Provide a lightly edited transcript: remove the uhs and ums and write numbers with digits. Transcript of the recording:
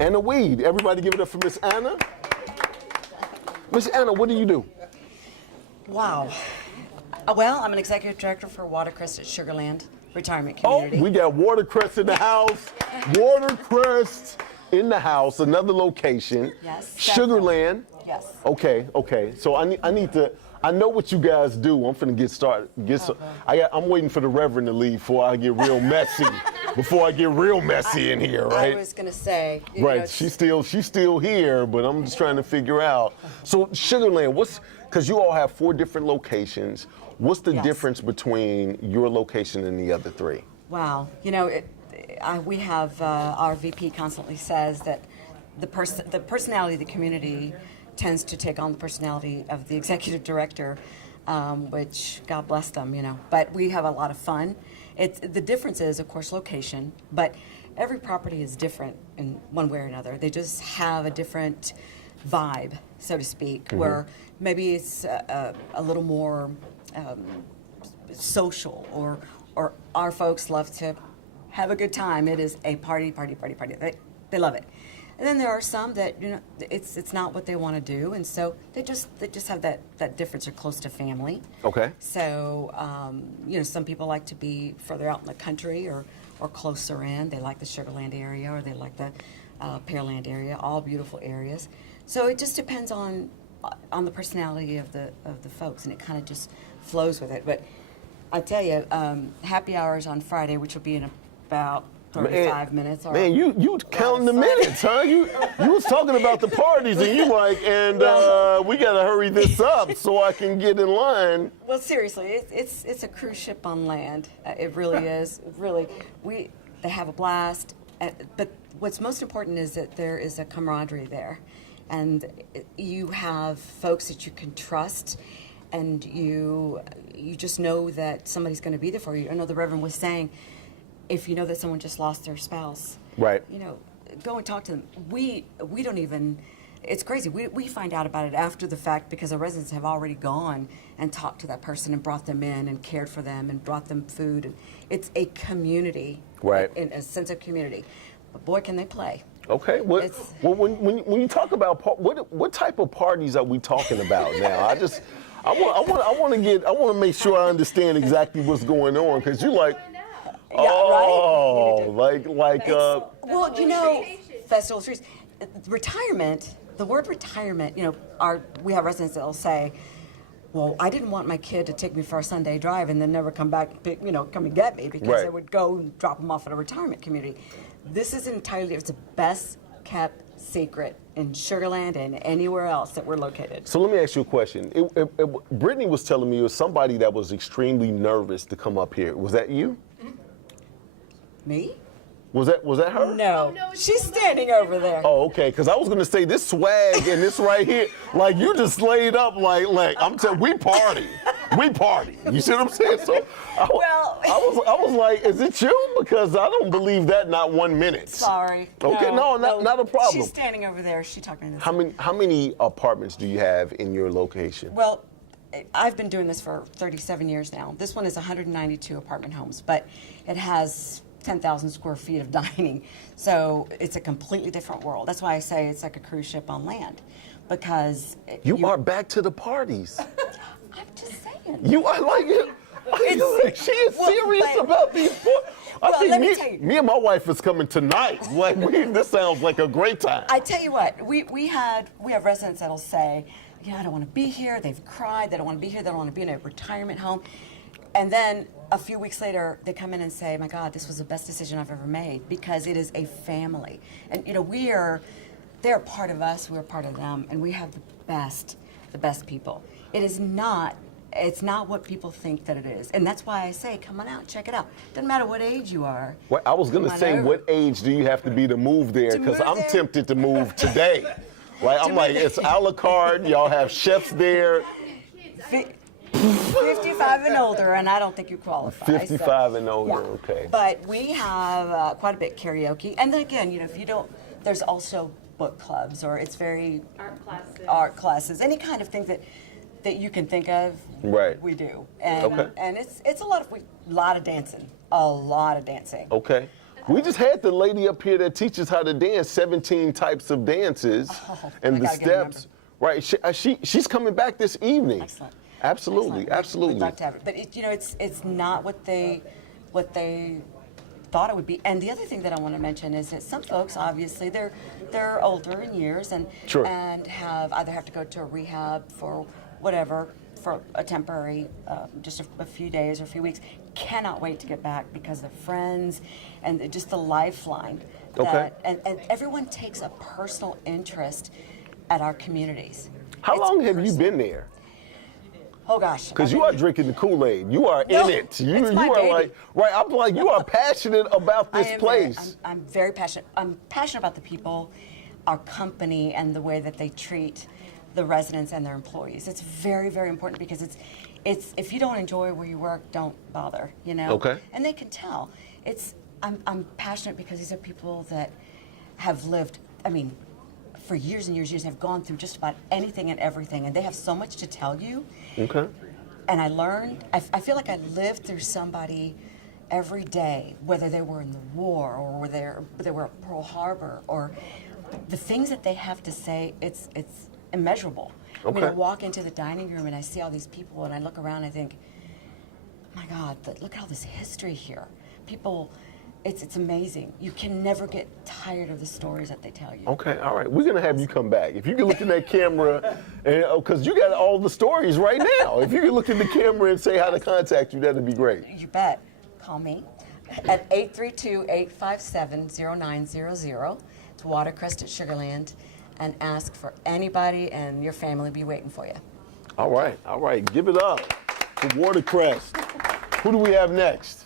Anna Weed. Everybody give it up for Miss Anna. Miss Anna, what do you do? Wow. Well, I'm an executive director for Watercrest at Sugarland Retirement Oh, Community. we got Watercrest in the house. Watercrest in the house, another location. Yes. Sugarland. Yes. Okay. So I need to. I know what you guys do. I'm finna get started. I'm waiting for the Reverend to leave before I get real messy. Before I get real messy in here, right? I was gonna say. Right. She's still here, but I'm just trying to figure out. So Sugarland, because you all have 4 different locations. What's the difference between your location and the other 3? Wow. We have our VP constantly says that the personality of the community tends to take on the personality of the executive director, which God bless them, But we have a lot of fun. The difference is, of course, location, but every property is different in one way or another. They just have a different vibe, so to speak, where maybe it's a little more social, or our folks love to have a good time. It is a party. They love it. And then there are some that it's not what they want to do, and so they just have that difference. They're close to family. Okay. So some people like to be further out in the country or closer in. They like the Sugarland area, or they like the Pearland area. All beautiful areas. So it just depends on the personality of the folks, and it kind of just flows with it. But I tell you, happy hours on Friday, which will be in about 35 minutes. Man, you counting the minutes, huh? You was talking about the parties, and you like, we gotta hurry this up so I can get in line. Well, seriously, it's a cruise ship on land. It really is. Really, they have a blast. But what's most important is that there is a camaraderie there, and you have folks that you can trust, and you just know that somebody's going to be there for you. I know the Reverend was saying, if you know that someone just lost their spouse, right? Go and talk to them. We don't even. It's crazy. We find out about it after the fact because our residents have already gone and talked to that person and brought them in and cared for them and brought them food. And it's a community, right? In a sense of community. But boy, can they play! Okay. When you talk about what type of parties are we talking about now? I want to make sure I understand exactly what's going on, because you like. Oh, right? like well, festival streets, retirement. The word retirement. We have residents that'll say, "Well, I didn't want my kid to take me for a Sunday drive and then never come back, come and get me because I would go and drop them off at a retirement community." This is entirely. It's the best kept secret in Sugarland and anywhere else that we're located. So let me ask you a question. Brittany was telling me it was somebody that was extremely nervous to come up here. Was that you? Me? Was that her? No. She's standing over there. Oh, okay. Because I was gonna say this swag and this right here, like you just laid up like I'm telling. We party. You see what I'm saying? So I was like, is it you? Because I don't believe that not 1 minute. Sorry. Okay, no, not a problem. She's standing over there. She's talking to this. How many apartments do you have in your location? Well, I've been doing this for 37 years now. This one is 192 apartment homes, but it has 10,000 square feet of dining. So it's a completely different world. That's why I say it's like a cruise ship on land, because you are back to the parties. I'm just saying. You are like it. She is serious about these. I think me and my wife is coming tonight. Like this sounds like a great time. I tell you what, we have residents that'll say, I don't want to be here. They've cried. They don't want to be here. They don't want to be in a retirement home. And then a few weeks later, they come in and say, my God, this was the best decision I've ever made, because it is a family. And, they're part of us, we're part of them, and we have the best people. It's not what people think that it is. And that's why I say, come on out, check it out. Doesn't matter what age you are. Well, I was going to say, what age do you have to be to move there? Because I'm tempted to move today. Like, I'm like, it's a la carte, y'all have chefs there. 55 and older, and I don't think you qualify. 55 and older, okay. But we have quite a bit karaoke, and then again, if you don't, there's also book clubs, or it's very art classes, any kind of thing that you can think of. Right. We do, and it's a lot of dancing, a lot of dancing. Okay. We just had the lady up here that teaches how to dance 17 types of dances and the steps. Right, she's coming back this evening. Excellent. Absolutely, Excellent. absolutely. We'd love to have it, but it's not what they thought it would be. And the other thing that I want to mention is that some folks, obviously, they're older in years and either have to go to a rehab for whatever, for a temporary, just a few days or a few weeks, cannot wait to get back because of friends and just the lifeline. And everyone takes a personal interest at our communities. How long have you been there? Oh gosh. Because you are drinking the Kool-Aid. You are in it. You are like, right, I'm like, you are passionate about this place. I'm very passionate. I'm passionate about the people, our company, and the way that they treat the residents and their employees. It's very, very important because it's if you don't enjoy where you work, don't bother, you know? Okay. And they can tell. I'm passionate because these are people that have lived, for years and years, have gone through just about anything and everything, and they have so much to tell you. Okay. And I learned, I feel like I lived through somebody every day, whether they were in the war or they were at Pearl Harbor, or the things that they have to say, it's immeasurable. Okay. I walk into the dining room and I see all these people and I look around and I think, oh my God, look at all this history here. People, it's amazing. You can never get tired of the stories that they tell you. Okay, all right. We're going to have you come back. If you can look in that camera, because you got all the stories right now. If you can look in the camera and say how to contact you, that'd be great. You bet. Call me at 832-857-0900. It's Watercrest at Sugarland. And ask for anybody, and your family will be waiting for you. All right. Give it up for Watercrest. Who do we have next?